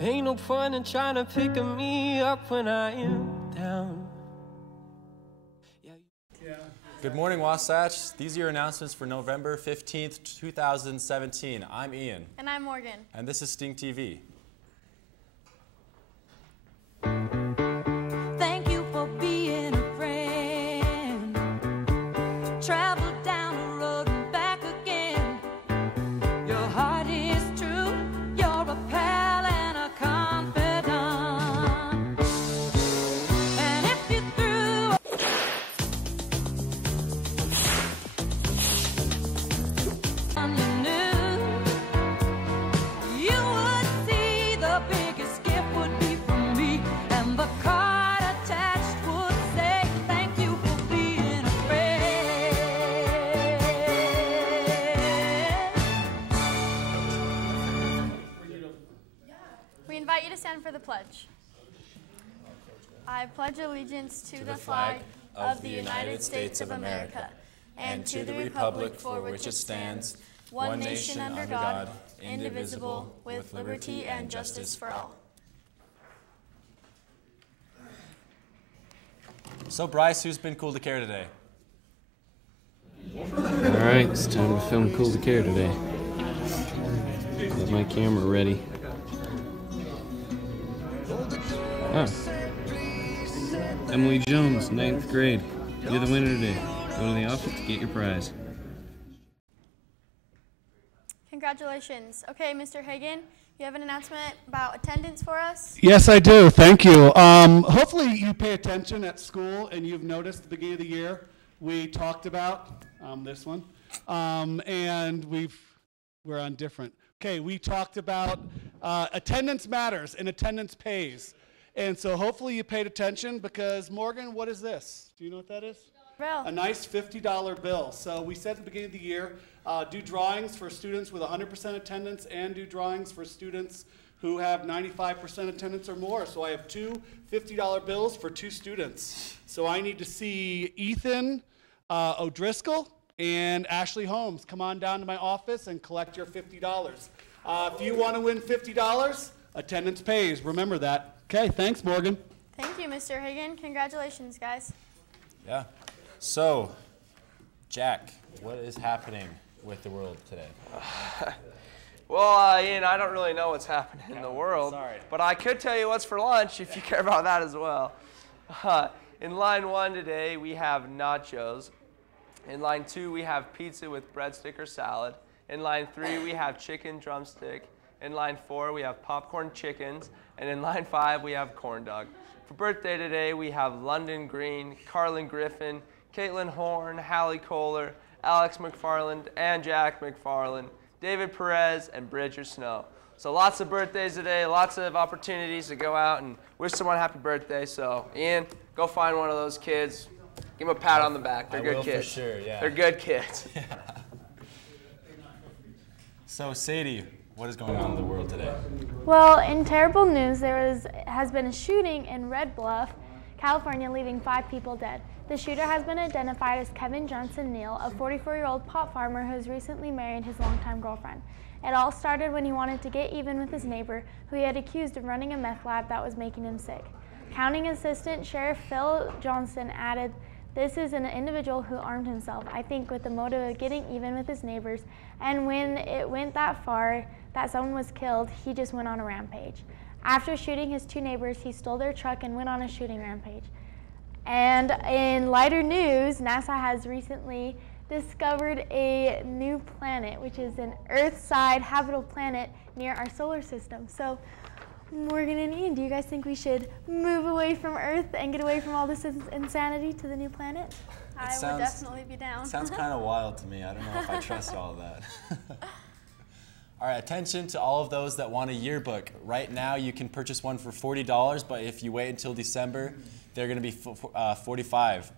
Ain't no point in trying to pick me up when I am down. Good morning, Wasatch. These are your announcements for November 15th, 2017. I'm Ian. And I'm Morgan. And this is Sting TV. Thank you for being a friend. Travel down the road and back again. Your heart is true. You're a pal and a confidant. And if you threw on your news, you would see the biggest gift would be from me, and the card attached would say, thank you for being a friend. We invite you to stand for the pledge. I pledge allegiance to the flag of the United States of America and to the republic for which it stands, one nation under God, indivisible, with liberty and justice for all. So, Bryce, who's been cool to care today? Alright, it's time to film Cool to Care today. Get my camera ready. Oh. Emily Jones, 9th grade. You're the winner today. Go to the office to get your prize. Congratulations. Okay, Mr. Hagan, you have an announcement about attendance for us? Yes, I do. Thank you. Hopefully you pay attention at school and you've noticed at the beginning of the year we talked about this one. And we're on different. Okay, we talked about attendance matters and attendance pays. And so hopefully you paid attention because, Morgan, what is this? Do you know what that is? Bill. A nice $50 bill. So we said at the beginning of the year, do drawings for students with 100% attendance and do drawings for students who have 95% attendance or more. So I have two $50 bills for two students. So I need to see Ethan O'Driscoll and Ashley Holmes. Come on down to my office and collect your $50. If you want to win $50, attendance pays. Remember that. Okay, thanks, Morgan. Thank you, Mr. Hagan. Congratulations, guys. Yeah. So, Jack, what is happening with the world today? Well, Ian, I don't really know what's happening in the world, but I could tell you what's for lunch if you care about that as well. In line 1 today, we have nachos. In line 2, we have pizza with breadstick or salad. In line 3, we have chicken drumstick. In line 4, we have popcorn chickens. And in line 5, we have corn dog. For birthday today, we have London Green, Carlin Griffin, Caitlin Horn, Hallie Kohler, Alex McFarland, and Jack McFarland, David Perez, and Bridger Snow. So lots of birthdays today, lots of opportunities to go out and wish someone happy birthday. So Ian, go find one of those kids. Give them a pat on the back. They're good kids. For sure, yeah. They're good kids. Yeah. So Sadie, what is going on in the world today? Well, in terrible news, there has been a shooting in Red Bluff, California, leaving 5 people dead. The shooter has been identified as Kevin Johnson Neal, a 44-year-old pot farmer who has recently married his longtime girlfriend. It all started when he wanted to get even with his neighbor, who he had accused of running a meth lab that was making him sick. County Assistant Sheriff Phil Johnson added, "This is an individual who armed himself, I think with the motive of getting even with his neighbors, and when it went that far that someone was killed, he just went on a rampage. After shooting his 2 neighbors, he stole their truck and went on a shooting rampage." And in lighter news, NASA has recently discovered a new planet, which is an Earth-side habitable planet near our solar system. So, Morgan and Ian, do you guys think we should move away from Earth and get away from all this insanity to the new planet? I would definitely be down. Sounds kind of wild to me. I don't know if I trust all of that. All right, attention to all of those that want a yearbook. Right now, you can purchase one for $40, but if you wait until December, they're going to be $45.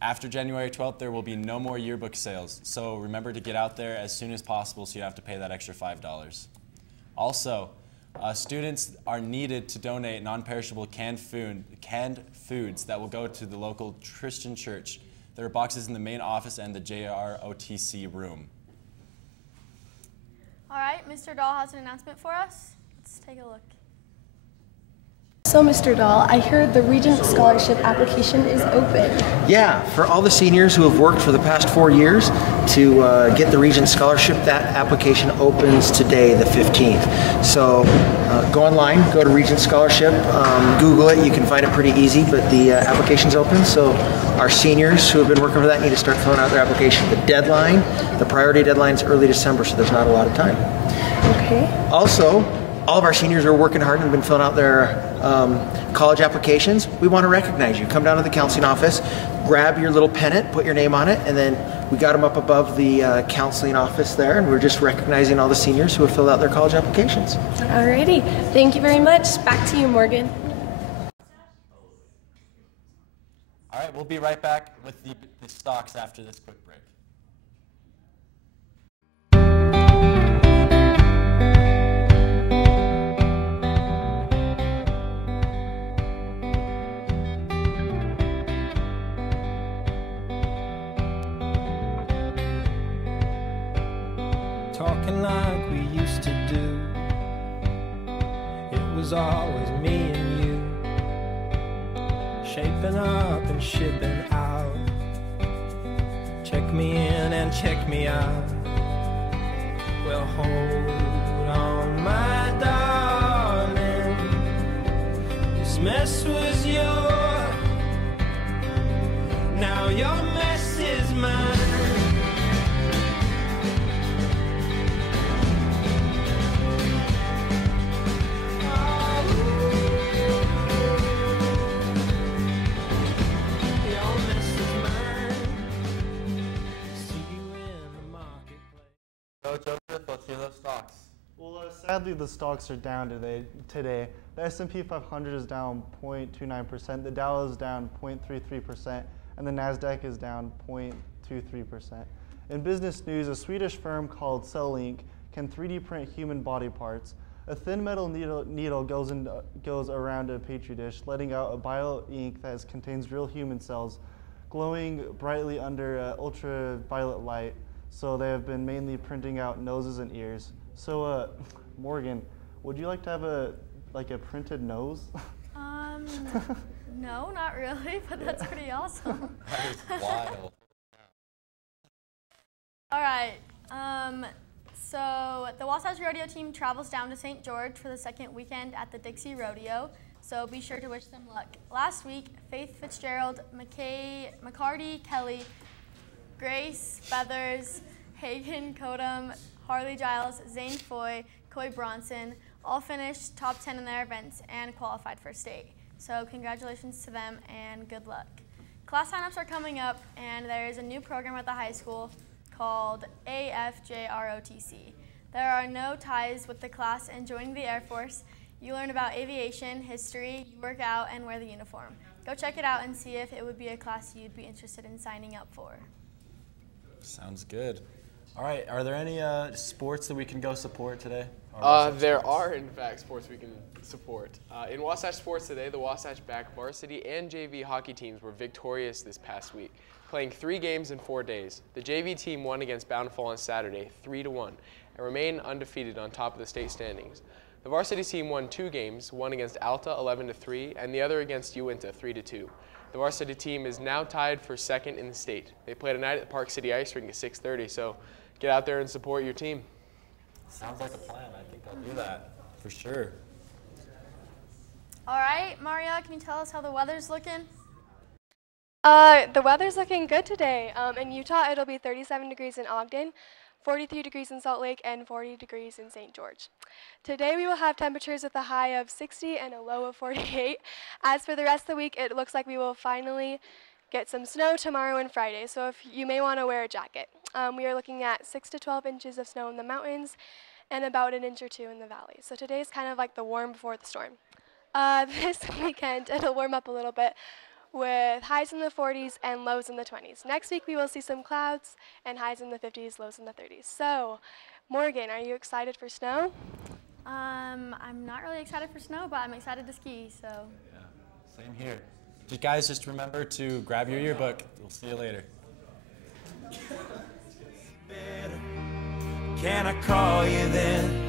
After January 12th, there will be no more yearbook sales. So remember to get out there as soon as possible so you have to pay that extra $5. Also, students are needed to donate non-perishable canned foods that will go to the local Christian church. There are boxes in the main office and the JROTC room. All right, Mr. Dahl has an announcement for us. Let's take a look. So, Mr. Dahl, I heard the Regent Scholarship application is open. Yeah, for all the seniors who have worked for the past 4 years to get the Regent Scholarship, that application opens today, the 15th. So go online, go to Regent Scholarship, Google it, you can find it pretty easy, but the application's open. So our seniors who have been working for that need to start filling out their application. The deadline, the priority deadline is early December, so there's not a lot of time. Okay. Also, all of our seniors are working hard and have been filling out their college applications. We want to recognize you. Come down to the counseling office, grab your little pennant, put your name on it, and then we got them up above the counseling office there, and we're just recognizing all the seniors who have filled out their college applications. Alrighty. Thank you very much. Back to you, Morgan. All right, we'll be right back with the stocks after this quick break. Talking like we used to do. It was always me and you, shaping up and shipping out. Check me in and check me out. Well, hold on, my darling. This mess was yours. Now your mess is mine. Let's see those stocks. Well, sadly, the stocks are down today. The S&P 500 is down 0.29%, the Dow is down 0.33%, and the NASDAQ is down 0.23%. In business news, a Swedish firm called Cellink can 3D print human body parts. A thin metal needle goes around a petri dish, letting out a bio ink that contains real human cells, glowing brightly under ultraviolet light. So they have been mainly printing out noses and ears. So, Morgan, would you like to have a printed nose? No, not really, but that's pretty awesome. That is wild. All right. So the Wasatch Rodeo team travels down to St. George for the second weekend at the Dixie Rodeo. So be sure to wish them luck. Last week, Faith Fitzgerald, McCarty, Kelly, Grace, Feathers, Hagen, Kodum, Harley Giles, Zane Foy, Coy Bronson all finished top 10 in their events and qualified for state. So congratulations to them and good luck. Class signups are coming up, and there is a new program at the high school called AFJROTC. There are no ties with the class, and joining the Air Force, you learn about aviation, history, you work out, and wear the uniform. Go check it out and see if it would be a class you'd be interested in signing up for. Sounds good. All right, are there any sports that we can go support today? There are, in fact, sports we can support. In Wasatch sports today, the Wasatch back varsity and JV hockey teams were victorious this past week, playing 3 games in 4 days. The JV team won against Bountiful on Saturday, 3-1, and remain undefeated on top of the state standings. The varsity team won 2 games, one against Alta, 11-3, and the other against Uinta, 3-2. The varsity team is now tied for second in the state. They play tonight at the Park City Ice Rink at 6:30, so get out there and support your team. Sounds like a plan. I think I'll do that for sure. All right, Maria, can you tell us how the weather's looking? The weather's looking good today. In Utah, it'll be 37 degrees in Ogden, 43 degrees in Salt Lake, and 40 degrees in St. George. Today we will have temperatures with a high of 60 and a low of 48. As for the rest of the week, it looks like we will finally get some snow tomorrow and Friday, so if you may want to wear a jacket. We are looking at 6 to 12 inches of snow in the mountains and about an inch or 2 in the valley. So today is kind of like the warm before the storm. This weekend, it'll warm up a little bit with highs in the 40s and lows in the 20s. Next week, we will see some clouds and highs in the 50s, lows in the 30s. So, Morgan, are you excited for snow? I'm not really excited for snow, but I'm excited to ski, so. Yeah, same here. You guys just remember to grab your yearbook. We'll see you later. Can I call you then?